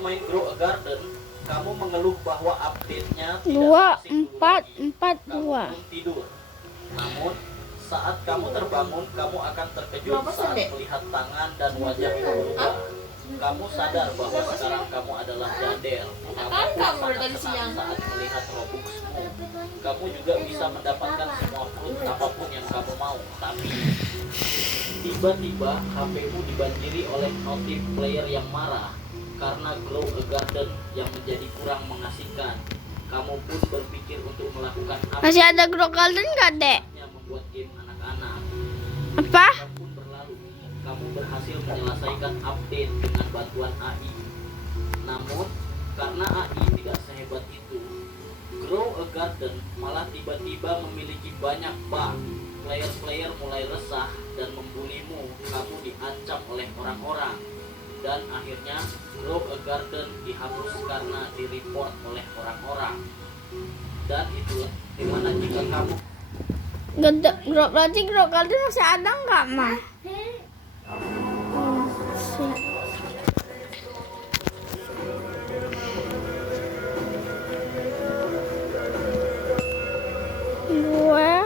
bermain Grow a Garden, kamu mengeluh bahwa update-nya tidak 2, seasik dulu 4, lagi. 4, Kamu 2. belum tidur. Namun, saat kamu terbangun, kamu akan terkejut saat melihat tangan dan wajahmu berubah. Kamu sadar bahwa sekarang kamu adalah Dader. Kamu sangat senang saat melihat Robuxmu. Kamu juga bisa mendapatkan semua fruit apapun yang kamu mau. Tapi tiba-tiba HP-mu dibanjiri oleh notif player yang marah karena Grow a Garden yang menjadi kurang mengasihkan. Kamu pun berpikir untuk melakukan apa Masih ada Grow Garden nggak, Dek? yang membuat game anak-anak. Apa? Pun berlalu, kamu berhasil menyelesaikan update dengan bantuan AI. Namun, karena AI tidak sehebat itu, Grow a Garden malah tiba-tiba memiliki banyak bug. Player-player mulai resah dan membulimu. Kamu diancam oleh orang-orang. Dan akhirnya, Grow a Garden dihapus karena di-report oleh orang-orang. Dan itulah dimana jika kamu Gede, berarti Grow Garden masih ada nggak, Ma? Dua,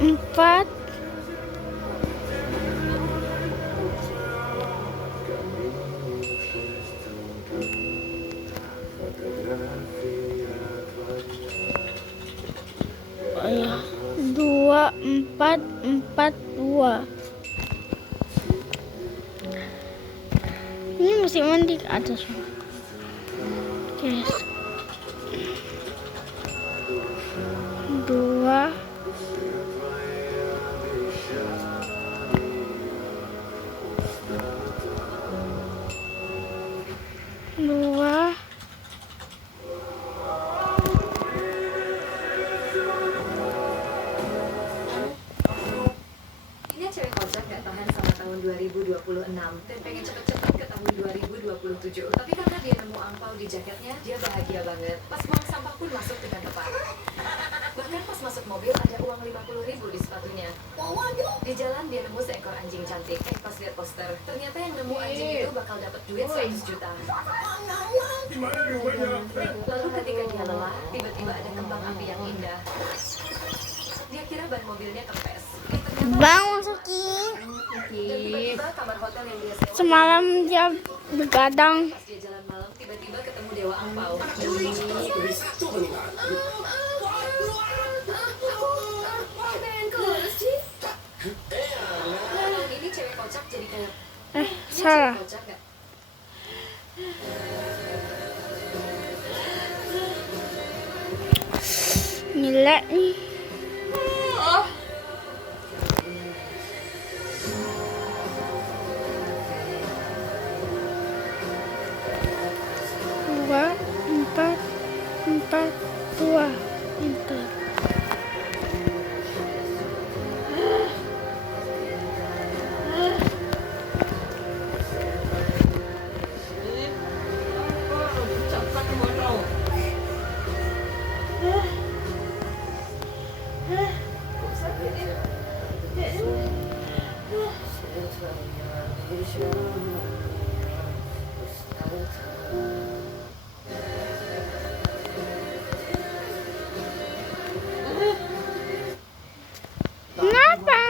4. Oh ya, 2, 4, 4, 2. Ini masih mandi ke atas. Oke. 2, 2. Ini cewek kocak gak tahan sama tahun 2026 dan pengen cepet-cepet ke tahun 2027. Tapi karena dia nemu angpau di jaketnya, dia bahagia banget. Pas buang sampah pun masuk dengan tepat. Bahkan pas masuk mobil ada uang 50.000 di sepatunya. Di jalan dia nemu seekor anjing cantik. Pas lihat poster, ternyata yang nemu anjing itu bakal dapat duit 100 juta. Lalu ketika dia lelah, tiba-tiba ada kembang api yang indah. Dia kira ban mobilnya kempes. Bang masukin. Dan tiba-tiba kamar hotel yang dia sewa. Semalam dia begadang. Pas dia jalan malam, tiba-tiba ketemu Dewa Angpau. Ini cewek kocak jadi kayak ini Salah. cewek kocak gak? Nilai nih. Dua, 4, 4, 2. Enter. Kenapa?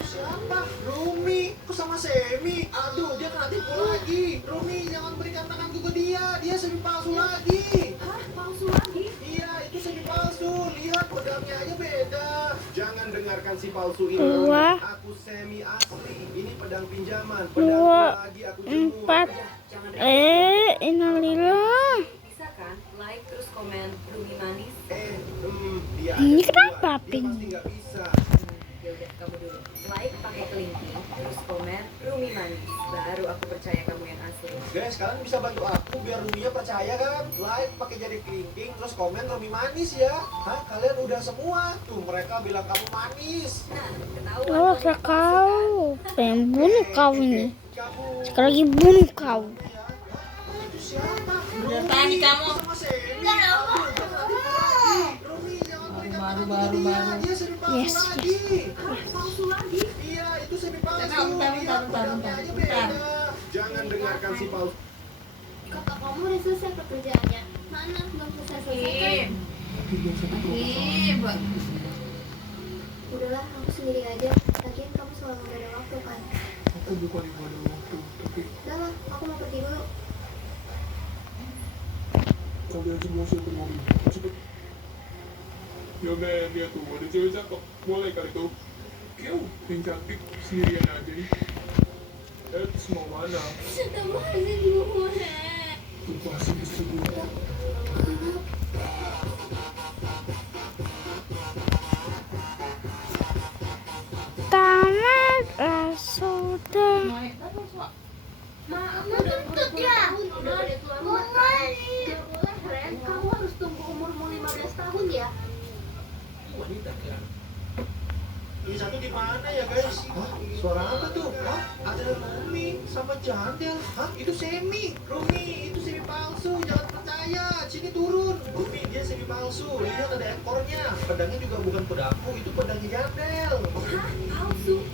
Siapa? Rumi, kok sama Semi? Aduh, dia kena tipu lagi. Rumi, jangan berikan tanganku ke dia. Dia semi palsu lagi. Hah? Palsu lagi? Iya, itu semi palsu. Lihat, pedangnya aja beda. Jangan dengarkan si palsu ini. Dua. Rumi. Aku semi asli. Ini pedang pinjaman. Dua, Pedang lagi aku jemur. 4. Jangan Innalillah. bisa kan? Like terus komen Rumi manis. Dia Ini aja kenapa, kuat. Dia Pink? pasti nggak bisa. Ya udah, kamu dulu. Like pakai kelingking, terus komen Rumi manis. Baru aku percaya kamu yang asli. Guys, kalian bisa bantu aku biar Ruminya percaya kan? Like pakai jari kelingking, terus komen Rumi manis ya. Hah? Kalian udah semua? Tuh, mereka bilang kamu manis. Nah, ketahuan. Oh, kau. Pengen bunuh kau ini. Kamu Sekali lagi bunuh kau. itu siapa? Udah tadi kamu. Sama Semi. Aduh, jangan tipu lagi. Rumi, jangan berikan tangan ke dia. Dia semi palsu Yes, lagi. Hah? Palsu lagi? Iya, itu semi palsu. Bentar, bentar, Lihat, bentar, pedangnya bentar, aja bentar. beda. dengarkan si Paul. Kakak kamu udah selesai pekerjaannya. Mana belum selesai. Udahlah, aku sendiri aja. Lagian kamu selalu nggak ada waktu kan. Aku bukan ibu ada waktu, tapi Udahlah, aku mau pergi dulu. kalian semua siapin mobil. Cepet. Ya men, dia tuh ada cewek cakep. Boleh kali tuh. Kau yang cantik sendirian aja nih. Mau mana? Astagfirullahaladzim, gue. Lepasin istri gue. Tamatlah sudah. Maaf, udah kentut ya. Udah pada keluar rumah. Gak boleh, Ren. Kamu harus tunggu umurmu 15 tahun ya. Wanita kan. Ini satu di mana ya guys? Hah? Suara apa tuh? Hah? Ada Rumi sama Jandel. Hah? Itu Semi. Rumi, itu Semi palsu. Jangan percaya. Sini turun. Rumi, dia Semi palsu. Lihat ada ekornya. Pedangnya juga bukan pedangku. Itu pedangnya Jandel. Hah? Palsu?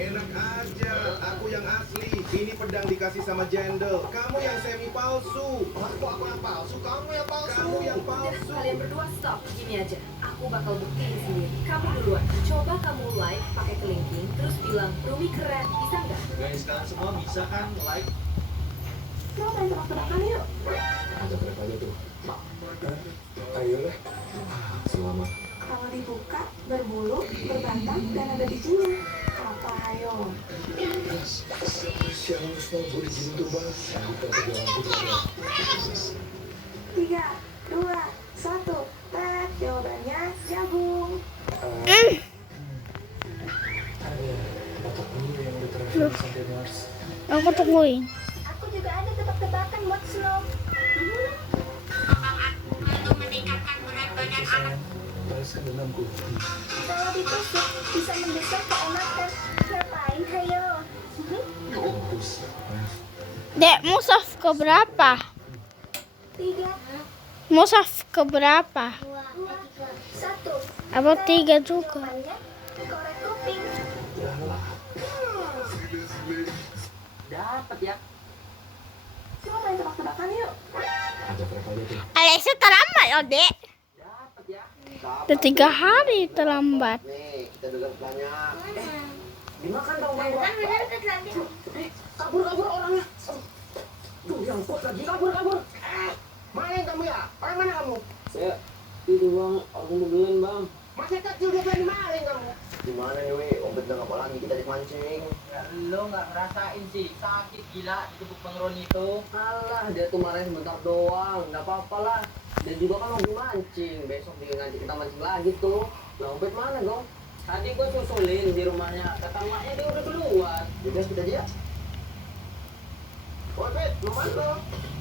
Enak aja, aku yang asli. Ini pedang dikasih sama Jandel. Kamu yang semi palsu. Hah? Kok aku yang palsu? Kamu yang palsu. Kamu yang Udah, palsu. kalian berdua stop. Gini aja, aku bakal buktiin sendiri. Kamu duluan. Coba kamu like pakai kelingking, terus bilang Rumi keren. Bisa nggak? Guys, kalian semua bisa kan like? Kita main tebak-tebakan yuk. Ada berapa aja tuh? Ayolah. Selamat. Kalau dibuka, berbulu, berbatang, dan ada bijinya. Apa ayo? Siapa semua gue di sini tuh bang? Kita pegang kita. 3, 2, 1. Tet, jawabannya jagung. Otak ini yang udah terakhir sampai Mars. Aku tungguin. Aku juga ada tebak-tebakan buat Snow. Balaskan dendamku. Kalau ditusuk, bisa mendesak keenakan. Ngapain, hayo? Mampus. Dek, musaf ke berapa? 3, Musaf ke berapa? 2, 1. Apa 3 juga? Jawabannya korek kuping. Yalah. Dapat ya. Kita main tebak-tebakan yuk. Ada berapa aja tuh? Alexia terlambat loh, Dek. Dapat ya. Udah 3 hari terlambat. Nih, kita dengar banyak. Dimakan dong bang. Benar ke nanti. Kabur orangnya. Tuh yang kuat lagi kabur. Main kamu ya? Orang mana kamu? Saya itu bang, aku mau beliin bang. Masih kecil dia berani maling kamu. Gimana nih, weh? Obat udah apa lagi kita dipancing? Ya, lo nggak ngerasain sih sakit gila dikebuk Bang Roni itu. Alah, dia tuh marah sebentar doang, nggak apa-apa lah. Dan juga kan hobi mancing, besok dia ngajak kita mancing lagi tuh. Nah, Obet mana dong? Tadi gua susulin di rumahnya, kata maknya dia udah keluar. Jadi kita dia. Obet, lu mana lo?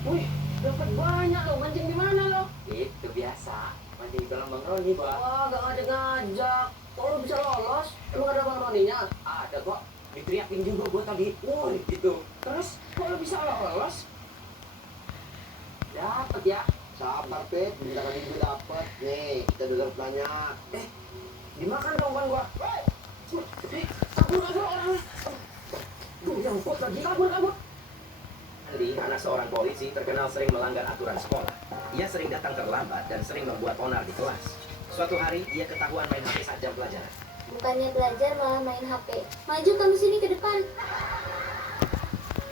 Wih, dapat banyak lo, mancing di mana lo? Itu biasa. Mancing di kolam Bang Roni, Pak. Wah, gak ngajak-ngajak. Kok lo bisa lolos? Emang ada Bang Roninya? Ada kok. Diteriakin juga gua tadi. Woi, gitu. Terus, kok lo bisa lolos? Dapat ya. Sabar, Pet. Bentar lagi gue dapet. Nih, kita dengar banyak. Dimakan dong kan gua. Kabur orangnya. Tuh, yang kuat lagi, kabur. Andi, anak seorang polisi, terkenal sering melanggar aturan sekolah. Ia sering datang terlambat dan sering membuat onar di kelas. Suatu hari, ia ketahuan main HP saat jam pelajaran. Bukannya belajar malah main HP. Maju kamu sini ke depan.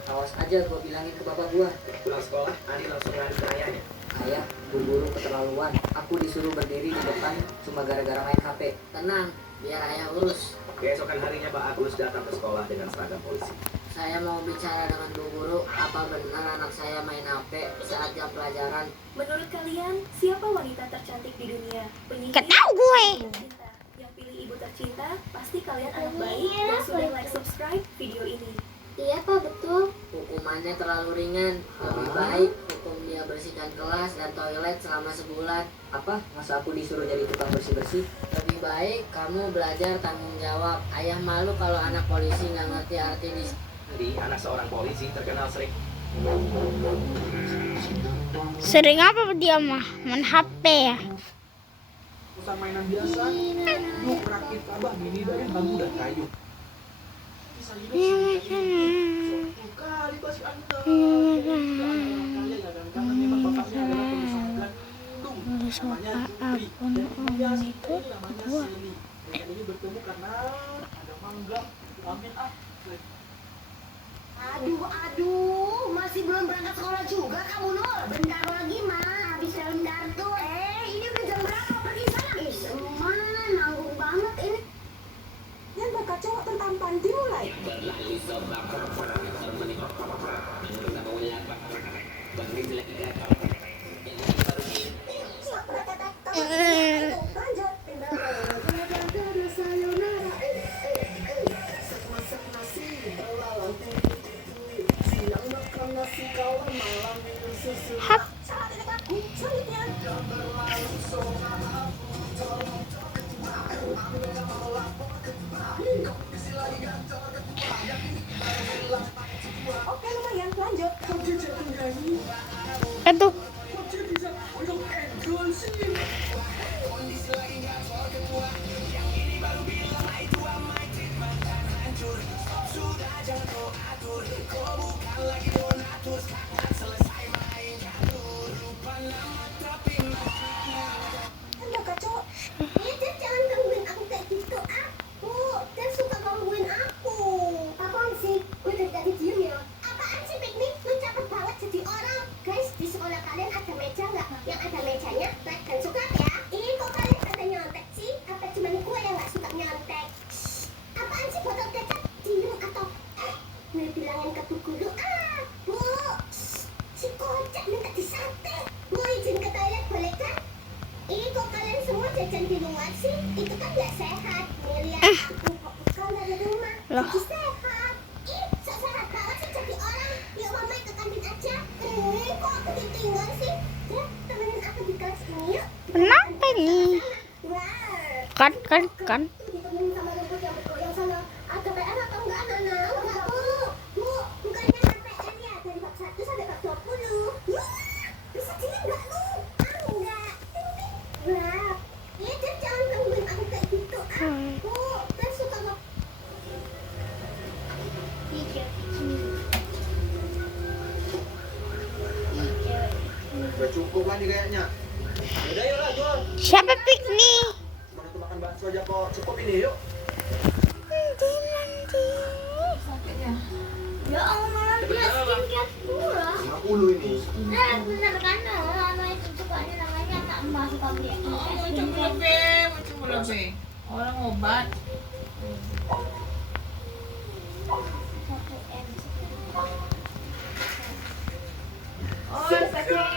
Awas aja, gua bilangin ke bapak gua. Pulang sekolah, Andi langsung ngadu ke ayahnya. Ayah, bu guru keterlaluan. Aku disuruh berdiri di depan cuma gara-gara main HP. Tenang, biar ayah urus. Keesokan harinya, Pak Agus datang ke sekolah dengan seragam polisi. Saya mau bicara dengan bu guru, apa benar anak saya main HP saat jam pelajaran? Menurut kalian, siapa wanita tercantik di dunia? Penyihir? Gak tahu gue. Tercinta. Yang pilih ibu tercinta, pasti kalian anak baik dan sudah like subscribe video ini. Iya Pak, betul. Hukumannya terlalu ringan. Lebih baik hukum dia bersihkan kelas dan toilet selama sebulan. Apa? Masa aku disuruh jadi tukang bersih-bersih? Lebih baik kamu belajar tanggung jawab. Ayah malu kalau anak polisi nggak ngerti arti di Andi, anak seorang polisi, terkenal sering Sering apa dia mah? Main HP ya? Usah mainan biasa. Yuk rakit abah gini dah yang bambu dan kayu. Bisa hidup sih. Satu kali pasti anda. Aduh, masih belum berangkat sekolah juga kamu, Nur? Bentar lagi, Ma. Habis film kartun. Ini udah jam berapa? Pergi sana. Ih, semua nanggung banget ini. Yang bakal cowok tentang panti mulai. Hap. Oke, lumayan. Lanjut. Aduh. Kan bakal cowok. Dia jangan gangguin aku kayak gitu. Aku. Dia suka gangguin aku. Apaan sih? Gue dari tadi diem ya. Apaan sih, Piknik? Lu capek banget jadi orang. Guys, di sekolah kalian ada meja nggak? Yang ada mejanya naik dan suka ya? Ih, kok kalian pada nyontek sih? Apa cuma gue yang nggak suka nyontek? Shh, apaan sih botol kecap? Diem atau gue bilangin ke bu guru. Bu, shh, si kocak minta disate. Bu, izin ke toilet boleh kan? Ih, kok kalian semua jajan di luar sih? Itu kan nggak sehat. Ngeliat aku kok bukan dari rumah. Loh. Jadi sehat. Ih, sok sehat banget sih jadi orang. Yuk mama ke kantin aja. Kok aku ditinggal sih? Ya, temenin aku di kelas ini yuk. Kenapa nih? Wah. Kan. Ditemenin sama rumput yang bergoyang sana. Ada PR atau enggak, Nana? Enggak, Bu. Bu, bukannya ada PR ya? Dari bab 1 sampai bab 20. Bisa diem enggak, lu? Enggak. Wah. Ya, dia jangan gangguin aku kayak gitu. Bu, dia suka ngomong. Udah cukup lah nih kayaknya. Udah yuk lah, Jol. Siapa Piknik? Cuma itu makan bakso aja kok. Cukup ini, yuk. Nanti. Ya Allah, dia skincare pula. 50 ini. Bener kan? Lama itu sukanya namanya anak emak suka beli Macam lebih. Orang obat. 1M. Oh, sakit.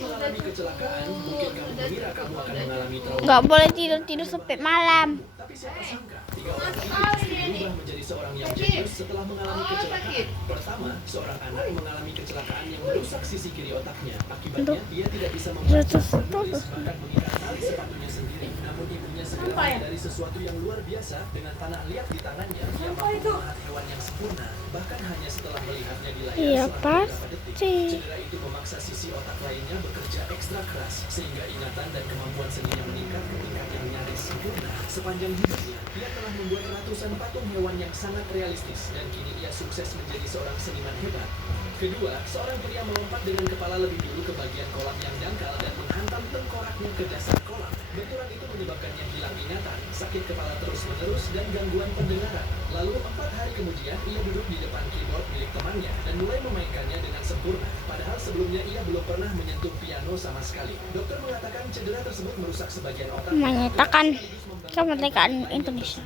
Mengalami kecelakaan, mungkin kamu mengira kamu akan mengalami trauma. Nggak boleh tidur sampai malam. Tapi siapa sangka, 3 orang ini berubah menjadi seorang yang jenius setelah mengalami kecelakaan. Pertama, seorang anak mengalami kecelakaan yang merusak sisi kiri otaknya. Akibatnya, dia tidak bisa membaca, menulis, bahkan mengikat tali sepatunya sendiri. Namun ibunya segera menyadari sesuatu yang luar biasa dengan tanah liat di tangannya. Dia mampu melihat hewan yang sempurna. Bahkan hanya setelah melihatnya di layar Iya, selama beberapa detik. pasti. Cedera itu memaksa sisi otak lainnya bekerja ekstra keras sehingga ingatan dan kemampuan seninya meningkat ke tingkat yang nyaris sempurna. Sepanjang hidupnya, ia telah membuat ratusan patung hewan yang sangat realistis dan kini ia sukses menjadi seorang seniman hebat. Kedua, seorang pria melompat dengan kepala lebih dulu ke bagian kolam yang dangkal dan menghantam tengkoraknya ke dasar kolam. Benturan itu menyebabkannya hilang ingatan, sakit kepala terus-menerus, dan gangguan pendengaran. Lalu 4 hari kemudian, ia duduk di depan keyboard milik temannya dan mulai memainkannya dengan sempurna. Padahal sebelumnya ia belum pernah menyentuh piano sama sekali. Dokter mengatakan cedera tersebut merusak sebagian otak. Menyatakan kemerdekaan Indonesia.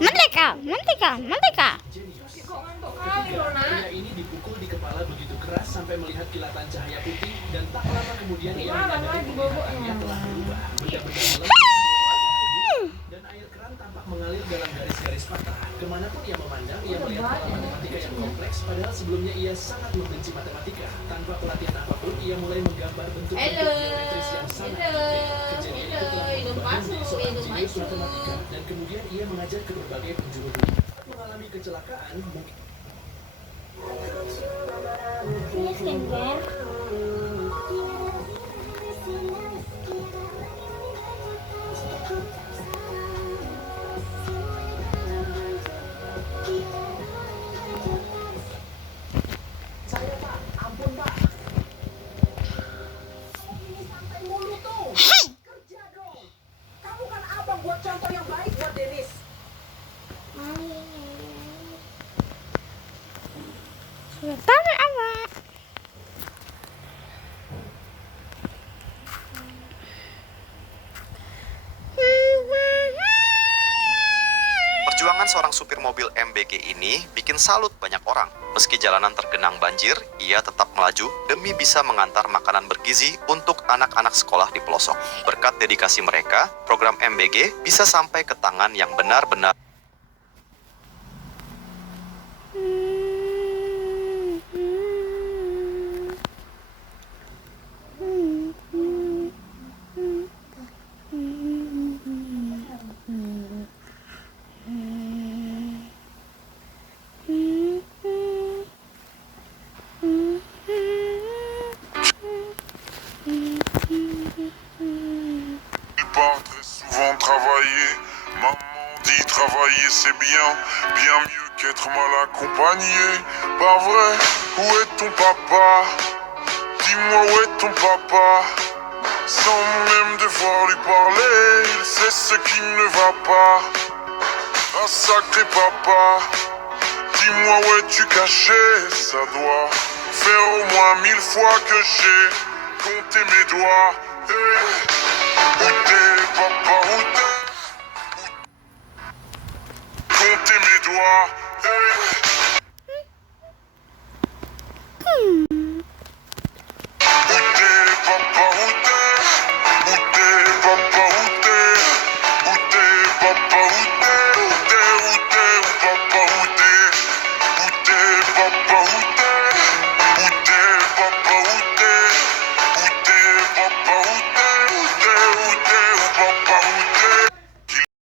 Merdeka. Pria ini dipukul di kepala begitu keras sampai melihat kilatan cahaya putih dan tak lama kemudian ia menyadari penglihatannya telah berubah. Benda-benda melembut dan air keran tampak mengalir dalam garis-garis patah. Kemanapun ia memandang, ia melihat pola matematika yang kompleks. Padahal sebelumnya ia sangat membenci matematika. Tanpa pelatihan apapun, ia mulai menggambar bentuk-bentuk geometris yang sangat detail. Kejadian itu telah mengubahnya menjadi seorang jenius matematika dan kemudian ia mengajar ke berbagai penjuru dunia. Mengalami kecelakaan, mungkin Ini skincare. Saya Pak, ampun Pak. Ini sampai mulu tuh. Kerja dong. Kamu kan abang buat contoh yang baik buat Dennis. Tarik amat. Perjuangan seorang supir mobil MBG ini bikin salut banyak orang. Meski jalanan tergenang banjir, ia tetap melaju demi bisa mengantar makanan bergizi untuk anak-anak sekolah di pelosok. Berkat dedikasi mereka, program MBG bisa sampai ke tangan yang benar-benar part très souvent travailler. Maman dit travailler c'est bien, bien mieux qu'être mal accompagné. Pas vrai, où est ton papa? Dis-moi où est ton papa? Sans même devoir lui parler, il sait ce qui ne va pas. Un sacré papa, dis-moi où es-tu caché? Ça doit faire au moins 1000 fois que j'ai compté mes doigts. Où t'es, papa, où t'es? Comptez mes doigts.